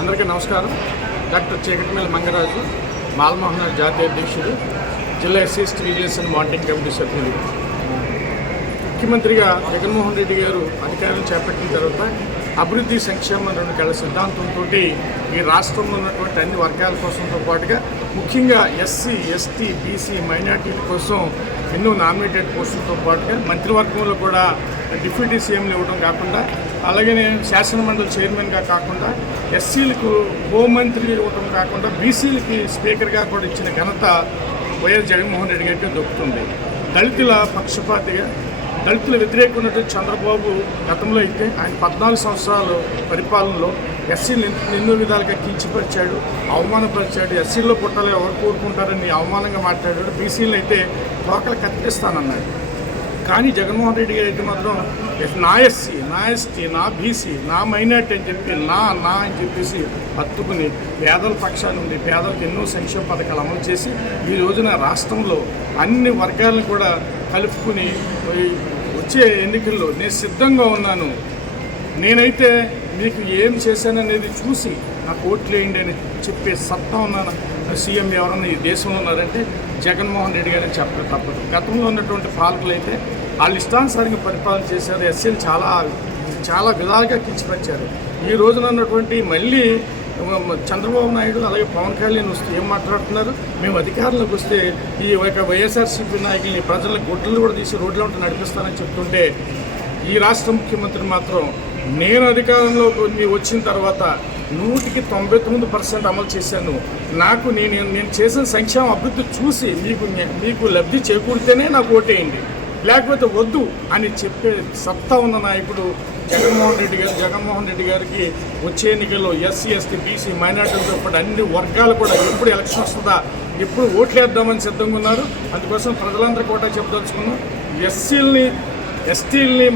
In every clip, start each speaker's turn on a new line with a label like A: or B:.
A: అందరికీ నమస్కారం. డాక్టర్ చీకటిమేల మంగరాజు మాల్మోహన్ జాతీయ అధ్యక్షుడు జిల్లా SC ST relation monitoring committee సభ్యులు. ముఖ్యమంత్రిగా జగన్మోహన్ రెడ్డి గారు అధికారం చేపట్టిన తర్వాత అభివృద్ధి సంక్షేమం రెండు కళ సిద్ధాంతంతో ఈ రాష్ట్రంలో ఉన్నటువంటి అన్ని వర్గాల కోసంతో పాటుగా ముఖ్యంగా ఎస్సీ ఎస్టీ బీసీ మైనార్టీల కోసం ఎన్నో నామినేటెడ్ పోస్టులతో పాటుగా మంత్రివర్గంలో కూడా డిప్యూటీ సీఎంలు ఇవ్వడం కాకుండా అలాగే శాసనమండలి చైర్మన్గా కాకుండా ఎస్సీలకు హోంమంత్రి ఇవ్వడం కాకుండా బీసీలకి స్పీకర్గా కూడా ఇచ్చిన ఘనత వైఎస్ జగన్మోహన్ రెడ్డి గారికి దొక్కుతుంది. దళితుల పక్షపాతిగా దళితుల వ్యతిరేక ఉన్నటువంటి చంద్రబాబు గతంలో అయితే ఆయన పద్నాలుగు సంవత్సరాలు పరిపాలనలో ఎస్సీలు ఎన్నో విధాలుగా కించిపరిచాడు అవమానపరిచాడు ఎస్సీల్లో పుట్టాలి ఎవరు కోరుకుంటారని అవమానంగా మాట్లాడాడు బీసీలను అయితే తోకలు కత్తిస్తానన్నాడు కానీ జగన్మోహన్ రెడ్డి గారు అయితే మాత్రం నా ఎస్సీ నా ఎస్టీ నా బీసీ నా మైనార్టీ అని చెప్పి నా నా అని చెప్పేసి హత్తుకుని పేదల పక్షాన్ని ఉంది పేదలకు ఎన్నో సంక్షేమ పథకాలు అమలు చేసి ఈ రోజున రాష్ట్రంలో అన్ని వర్గాలను కూడా కలుపుకుని వచ్చే ఎన్నికల్లో నేను సిద్ధంగా ఉన్నాను. నేనైతే మీకు ఏం చేశాననేది చూసి నాకు ఓట్లేయండి అని చెప్పే సత్తా ఉన్నాను. సీఎం ఎవరన్నా ఈ దేశంలో ఉన్నారంటే జగన్మోహన్ రెడ్డి గారని చెప్పడం తప్పదు. గతంలో ఉన్నటువంటి పాలకులు అయితే వాళ్ళు ఇష్టానుసారంగా పరిపాలన చేశారు. ఎస్సీలు చాలా చాలా విధాలుగా కించిపరిచారు. ఈ రోజున ఉన్నటువంటి మళ్ళీ చంద్రబాబు నాయుడు అలాగే పవన్ కళ్యాణ్ వస్తే ఏం మాట్లాడుతున్నారు? మేము అధికారంలోకి వస్తే ఈ యొక్క వైఎస్ఆర్సీపీ నాయకుల్ని ప్రజల గుడ్డలు కూడా తీసి రోడ్ల ఉంటే నడిపిస్తానని చెప్తుంటే ఈ రాష్ట్ర ముఖ్యమంత్రి మాత్రం నేను అధికారంలోకి వచ్చిన తర్వాత నూటికి తొంభై తొమ్మిది పర్సెంట్ అమలు చేశాను. నాకు నేను నేను చేసిన సంక్షేమ అభివృద్ధి చూసి మీకు మీకు లబ్ధి చేకూరితేనే నాకు ఓటేయండి. లేకపోతే వద్దు అని చెప్పే సత్తా ఉన్న నాయకుడు జగన్మోహన్ రెడ్డి గారు జగన్మోహన్ రెడ్డి గారికి వచ్చే ఎన్నికల్లో ఎస్సీ ఎస్టీ బీసీ మైనార్టీలతో పాటు అన్ని వర్గాలు కూడా ఎప్పుడు ఎలక్షన్ వస్తుందా ఎప్పుడు ఓట్లేద్దామని సిద్ధంగా ఉన్నారు. అందుకోసం ప్రజలందరూ కూడా చెప్పదలుచుకున్నాం ఎస్సీలని ఎస్టీల్ని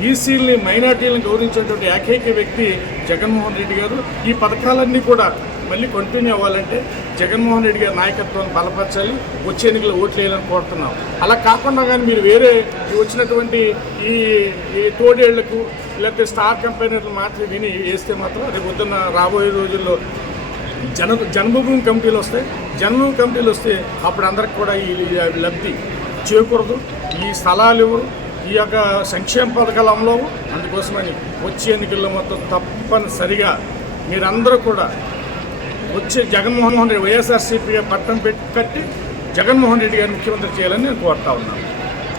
A: బీసీల్ని మైనార్టీలను గౌరవించేటువంటి ఏకైక వ్యక్తి జగన్మోహన్ రెడ్డి గారు. ఈ పథకాలన్నీ కూడా మళ్ళీ కంటిన్యూ అవ్వాలంటే జగన్మోహన్ రెడ్డి గారి నాయకత్వాన్ని బలపరచాలి వచ్చే ఎన్నికలు ఓట్లు వేయాలని కోరుతున్నాం. అలా కాకుండా కానీ మీరు వేరే వచ్చినటువంటి ఈ ఈ తోడేళ్ళకు లేకపోతే స్టార్ కంపెనీలు మాత్రం విని వేస్తే మాత్రం రేపు పొద్దున్న రాబోయే రోజుల్లో జన జన్మభూమి కమిటీలు వస్తాయి. జన్మభూమి కమిటీలు వస్తే అప్పుడు అందరికి కూడా ఈ లబ్ధి చేకూరదు. ఈ స్థలాలు ఇవ్వరు. ఈ యొక్క సంక్షేమ పథకాలు అమలవు అందుకోసమని వచ్చే ఎన్నికల్లో మొత్తం తప్పనిసరిగా మీరందరూ కూడా వచ్చే జగన్మోహన్ రెడ్డి వైఎస్ఆర్సీపీగా పట్టం పెట్టి కట్టి జగన్మోహన్ రెడ్డి గారిని ముఖ్యమంత్రి చేయాలని నేను కోరుతా ఉన్నాను.